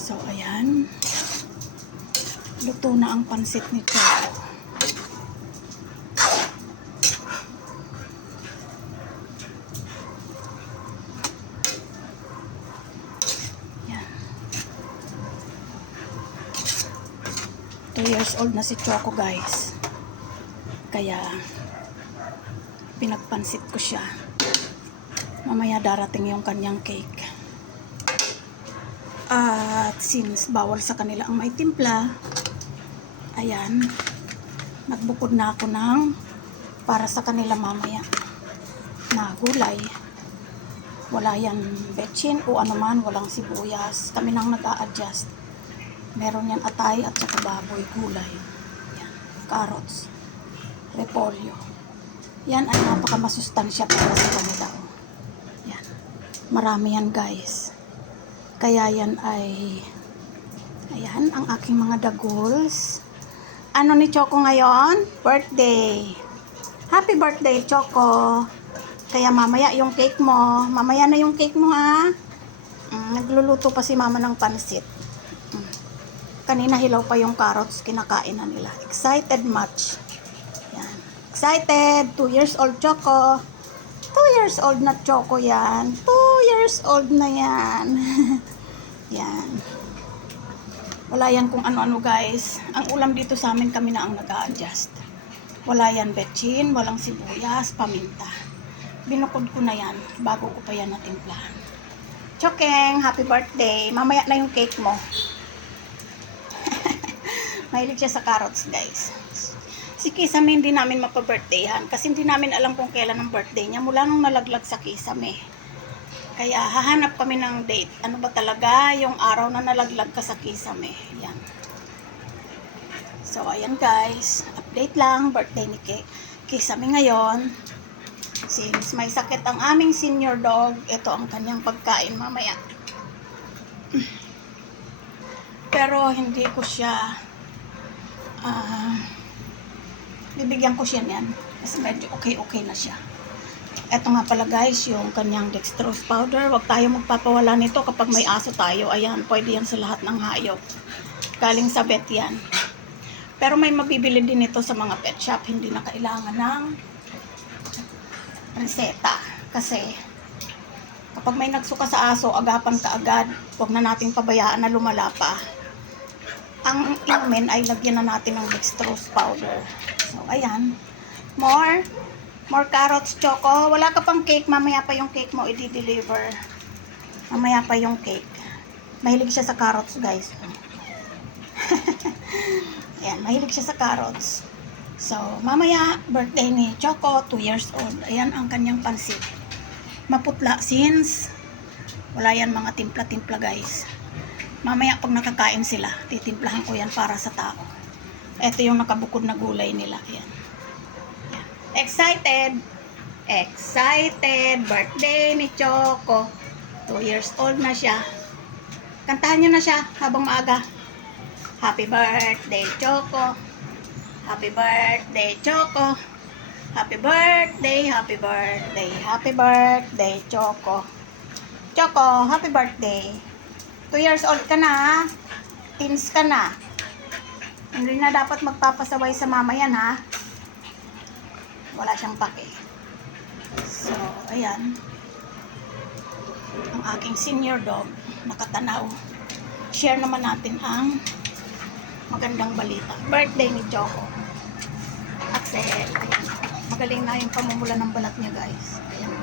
So, ayan. Luto na ang pansit ni Choco. Yan. Two years old na si Choco, guys. Kaya, pinagpansit ko siya. Mamaya darating yung kanyang cake. At since bawal sa kanila ang may timpla, ayan, nagbukod na ako ng para sa kanila mamaya na gulay. Wala yan betchin o ano man, walang sibuyas. Kami nang nag-a-adjust. Meron yan atay at saka baboy, gulay. Yan, carrots, repolyo. Yan ay napakamasustansya para sa kanila. Yan. Marami yan guys. Kaya yan ay ayan ang aking mga dagols. Ano ni Choco ngayon? Birthday. Happy birthday Choco. Kaya mamaya yung cake mo. Mamaya na yung cake mo ha. Mm, nagluluto pa si mama ng pansit. Mm. Kanina hilaw pa yung carrots, kinakain na nila. Excited much. Yan. Excited. Two years old Choco. Two years old na Choco yan. Two years old na yan. yan. Wala yan kung ano-ano guys. Ang ulam dito sa amin kami na ang nag adjust Wala yan betchin, walang sibuyas, paminta. Binukod ko na yan bago ko pa yan natimplahan. Chokeng, happy birthday. Mamaya na yung cake mo. Mahilig siya sa carrots guys. Si Kisame hindi namin mapabirthdayhan kasi hindi namin alam kung kailan ang birthday niya mula nung nalaglag sa Kisame. Kaya hahanap kami ng date. Ano ba talaga yung araw na nalaglag ka sa Kisame? Yan. So, ayan guys. Update lang. Birthday ni Ki- Kisame ngayon. Since may sakit ang aming senior dog, ito ang kanyang pagkain mamaya. Pero hindi ko siya ah bibigyan ko siya niyan. Kasi medyo okay-okay na siya. Ito nga pala guys, yung kanyang dextrose powder. Huwag tayo magpapawala nito kapag may aso tayo. Ayan, pwede yan sa lahat ng hayop. Galing sa vet yan. Pero may mabibili din ito sa mga pet shop. Hindi na kailangan ng reseta. Kasi kapag may nagsuka sa aso, agapan ka agad. Huwag na nating pabayaan na lumala pa. Ang inumin ay lagyan na natin ng dextrose powder. So, ayan. More. More carrots, choco. Wala ka pang cake. Mamaya pa yung cake mo i-deliver. Mamaya pa yung cake. Mahilig siya sa carrots, guys. Ayan, mahilig siya sa carrots. So, mamaya, birthday ni Choco, 2 years old. Ayan ang kanyang pansit. Maputla since wala yan mga timpla-timpla, guys. Mamaya, pag nakakain sila, titimplahan ko yan para sa tao. Ito yung nakabukod na gulay nila. Ayan. Excited! Excited! Birthday ni Choco. 2 years old na siya. Kantahan niyo na siya habang maaga. Happy birthday, Choco. Happy birthday, Choco. Happy birthday, happy birthday, happy birthday, Choco. Choco, happy birthday. 2 years old ka na? Teens ka na. Hindi na dapat magpapasaway sa mama yan, ha? Wala siyang pake. So, ayan. Ang aking senior dog, nakatanaw. Share naman natin ang magandang balita. Birthday ni Choco. Axel, ayan. Magaling na yung pamumula ng balat niya, guys. Ayan.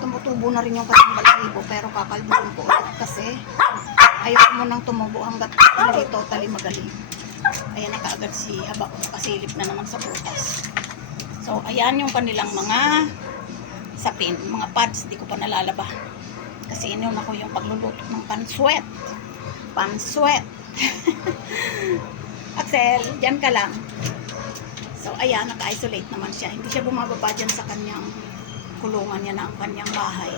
Tumutubo na rin yung kanyang balahibo, pero kakalbuhin ko kasi ayoko mo nang tumubo hanggat hindi totally magaling. Ayan na kaagad si Haba ko nakasilip na naman sa butas. So, ayan yung kanilang mga sapin, mga pads, di ko pa nalalaba. Kasi iniwan ako yung pagluluto ng panswet. Panswet. Axel, dyan ka lang. So, ayan, naka-isolate naman siya. Hindi siya bumababa dyan sa kanyang kulungan niya na ang kanyang bahay.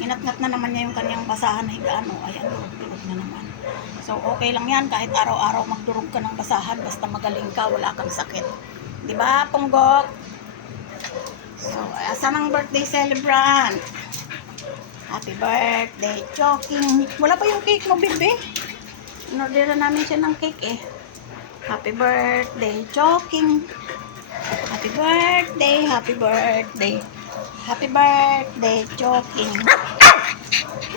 Inat-ngat na naman niya yung kanyang basahan na higaan. O, ayan, durog-durog na naman. So, okay lang yan. Kahit araw-araw magdurog ka ng basahan, basta magaling ka, wala kang sakit. Di ba, Punggok? So, asan birthday celebrant? Happy birthday, Choking. Wala pa yung cake mo, bebe. Inorder na namin siya ng cake eh. Happy birthday, Choking. Happy birthday, happy birthday. Happy birthday, Choking.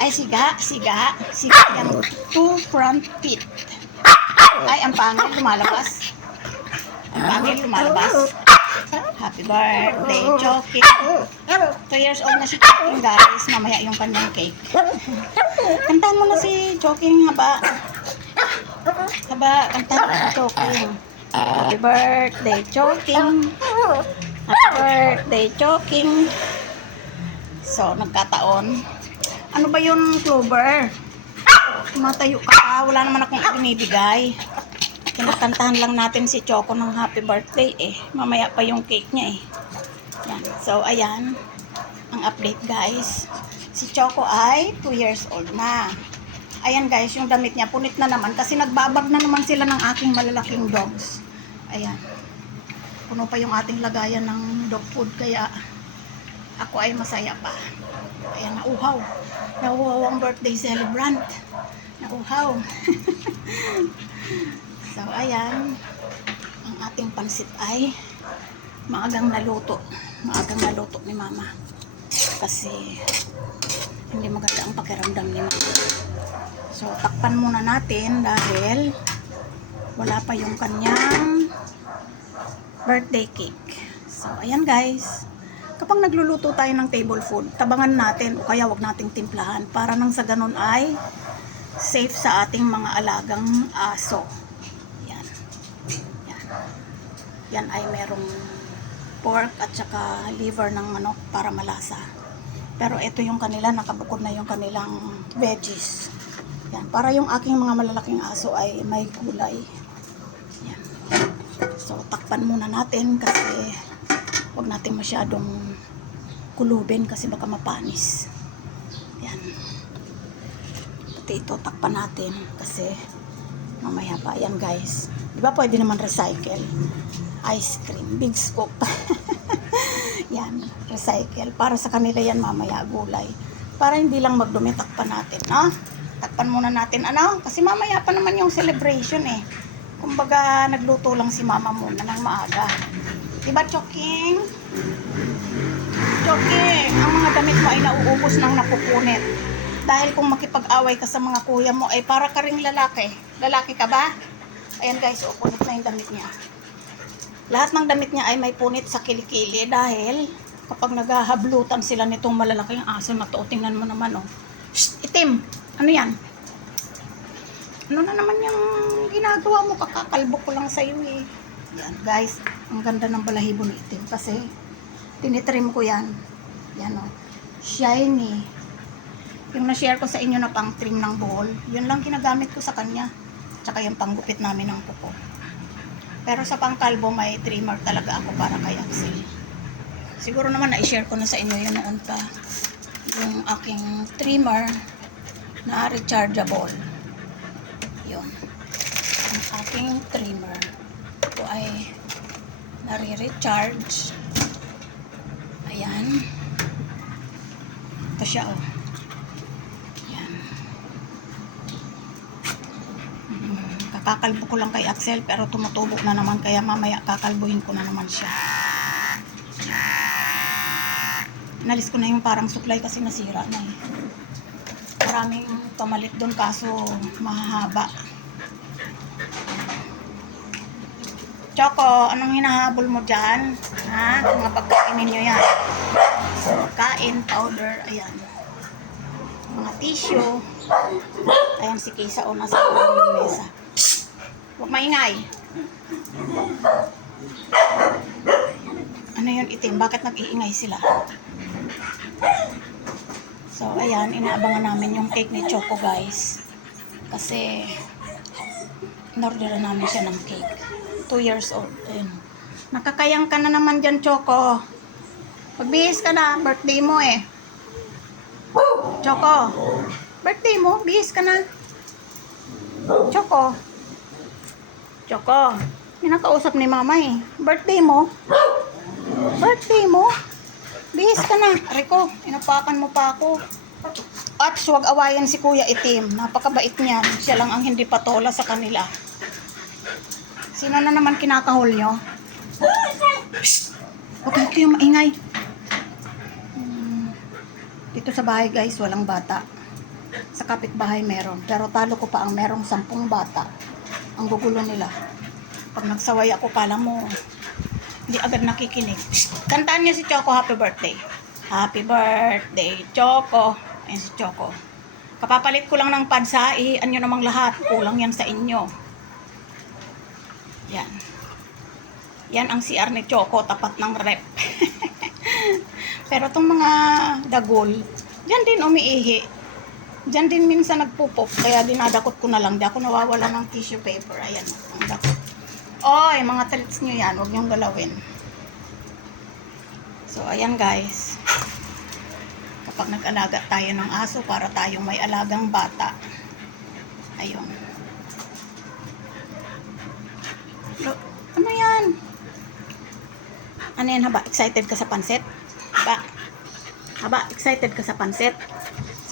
Ay, siga, siga. Siga yung two front feet. Ay, ang pangil lumalabas. Pangil lumalabas. Happy birthday, Choking. Two years old na si Choking, guys. Mamaya yung kanyang cake. Kantahan mo na si Choking, haba. Haba, kantahan mo si Choking. Happy birthday, Choking. Happy birthday, Choking. So, nagkataon. Ano ba yun, Clover? Tumatayo ka pa. Wala naman akong binibigay. Kinakantahan lang natin si Choco ng happy birthday eh. Mamaya pa yung cake niya eh. Yan. So, ayan. Ang update guys. Si Choco ay 2 years old na. Ayan guys, yung damit niya punit na naman kasi nagbabag na naman sila ng aking malalaking dogs. Ayan. Puno pa yung ating lagayan ng dog food kaya ako ay masaya pa. Ayan, nauhaw. Nauhaw ang birthday celebrant. Nauhaw. so, ayan. Ang ating pansit ay maagang naluto. Maagang naluto ni mama. Kasi hindi maganda ang pakiramdam ni mama. So, takpan muna natin dahil wala pa yung kanyang birthday cake. So, ayan guys. Kapag nagluluto tayo ng table food, tabangan natin o kaya wag nating timplahan para nang sa ganun ay safe sa ating mga alagang aso. Yan. Yan. Yan ay merong pork at saka liver ng manok para malasa. Pero ito yung kanila, nakabukod na yung kanilang veggies. Yan. Para yung aking mga malalaking aso ay may gulay. Yan. So, takpan muna natin kasi wag natin masyadong kulubin kasi baka mapanis. Yan. Pati ito, takpan natin kasi mamaya pa. Yan guys. Di ba pwede naman recycle? Ice cream. Big scoop. yan. Recycle. Para sa kanila yan mamaya gulay. Para hindi lang magdumi, takpan natin. No? Takpan muna natin. Ano? Kasi mamaya pa naman yung celebration eh. Kumbaga, nagluto lang si mama muna ng maaga. Diba, Choking? Choking, ang mga damit mo ay nauubos ng napupunit. Dahil kung makipag-away ka sa mga kuya mo, ay para ka ring lalaki. Lalaki ka ba? Ayan guys, oh, punit na yung damit niya. Lahat ng damit niya ay may punit sa kilikili dahil kapag naghahablutan sila nitong malalaking aso na to, tingnan mo naman oh. Itim! Ano yan? Ano na naman yung ginagawa mo? Kakakalbo ko lang sa'yo eh. Yan guys, ang ganda ng balahibo ni itim kasi tinitrim ko yan. Yan o. Shiny. Yung na-share ko sa inyo na pang trim ng buhol, yun lang ginagamit ko sa kanya. Tsaka yung panggupit namin ng kuko. Pero sa pangkalbo, may trimmer talaga ako para kay Axel. Siguro naman na-share ko na sa inyo yun noon pa. Yung aking trimmer na rechargeable. Yun. Ang aking trimmer. Ito ay nare-recharge. Ayan. Ito siya, oh. Kakakalbo ko lang kay Axel pero tumutubok na naman kaya mamaya kakalbuhin ko na naman siya. Inalis ko na yung parang supply kasi nasira na eh. Maraming pamalit doon kaso mahaba. Choco, anong hinahabol mo dyan? Ha? Mga pagkain ninyo yan. Kain, powder, ayan. Mga tissue. Ayan si Kisa o nasa mesa. Huwag maingay. Ano yun itim? Bakit nag-iingay sila? So, ayan, inaabangan namin yung cake ni Choco, guys. Kasi, inorder namin siya ng cake. 2 years old. Ayun. Nakakayang ka na naman dyan, Choco. Magbihis ka na. Birthday mo eh. Choco. Birthday mo. Bihis ka na. Choco. Choco. Yung nakausap ni mama eh. Birthday mo. Birthday mo. Bihis ka na. Rico, inapakan mo pa ako. At huwag awayan si Kuya Itim. Napakabait niyan. Siya lang ang hindi patola sa kanila. Sino na naman kinakahol nyo? Shh! Huwag kayo maingay. Hmm. Dito sa bahay guys, walang bata. Sa kapitbahay meron. Pero talo ko pa ang merong sampung bata. Ang gugulo nila. Pag nagsaway ako, kala mo, hindi agad nakikinig. Shh! Kantaan niyo si Choco happy birthday. Happy birthday, Choco. Ayun si Choco. Kapapalit ko lang ng pansa, ihian nyo namang lahat. Kulang yan sa inyo. Yan. Yan ang CR ni Choco, tapat ng rep. Pero tong mga dagol, dyan din umiihi. Dyan din minsan nagpupok, kaya dinadakot ko na lang. Di ako nawawala ng tissue paper. Ayan, ang dakot. Oy, mga treats nyo yan, huwag nyong galawin. So, ayan guys. Kapag nag-alaga tayo ng aso, para tayong may alagang bata. Ayun. Ano yan? Ano yan, haba? Excited ka sa pansit? Haba? Haba, excited ka sa pansit?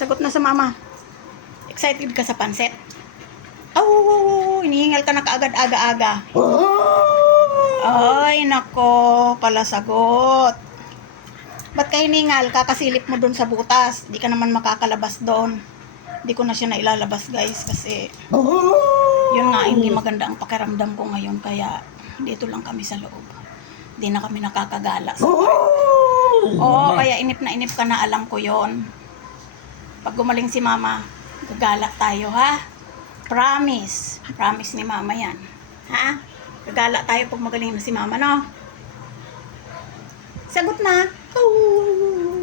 Sagot na sa mama. Excited ka sa pansit? Oh, inihingal ka na kaagad aga-aga. Ay, nako, pala sagot. Ba't ka hiningal? Kakasilip mo dun sa butas. Di ka naman makakalabas doon. Di ko na siya nailalabas, guys, kasi yun nga, hindi maganda ang pakiramdam ko ngayon. Kaya dito lang kami sa loob. Di na kami nakakagala. So, Oo, kaya inip na inip ka na, alam ko yon. Pag gumaling si mama, gagala tayo, ha? Promise. Promise ni mama yan. Ha? Gagala tayo pag magaling na si mama, no? Sagot na.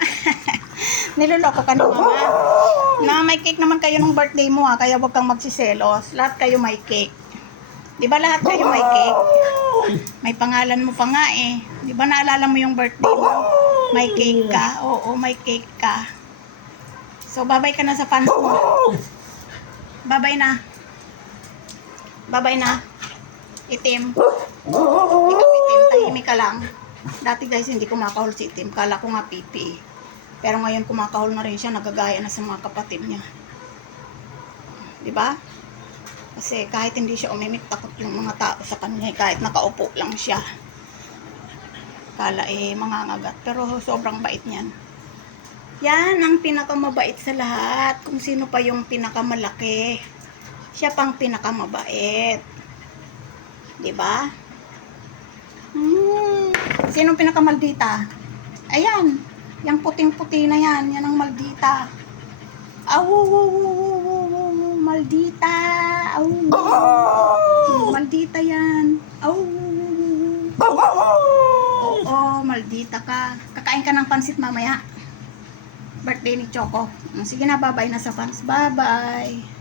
Niloloko ka ni mama. Na may cake naman kayo ng birthday mo ha, kaya wag kang magsiselos. Lahat kayo may cake. Di ba lahat kayo may cake? May pangalan mo pa nga eh. Di ba naalala mo yung birthday mo? May cake ka? Oo, may cake ka. So, babay ka na sa fans mo. Babay na. Babay na. Itim. Ikaw itim, tahimik ka lang. Dati guys, hindi kumakahol si itim. Kala ko nga pipi. Pero ngayon kumakahol na rin siya, nagagaya na sa mga kapatid niya. Di ba? Kasi kahit hindi siya umimik, takot yung mga tao sa kanya. Kahit nakaupo lang siya. Kala eh, mangangagat. Pero sobrang bait niyan. Yan ang pinakamabait sa lahat. Kung sino pa yung pinakamalaki. Siya pang pinakamabait. Di ba? Hmm. Sinong pinakamaldita? Ayan. Yang puting-puti na yan. Yan ang maldita. Aw, maldita. Aw. Maldita yan. Aw. Oo, maldita ka. Kakain ka ng pansit mamaya. Birthday ni Choco. Sige na, bye-bye na sa fans. Bye-bye.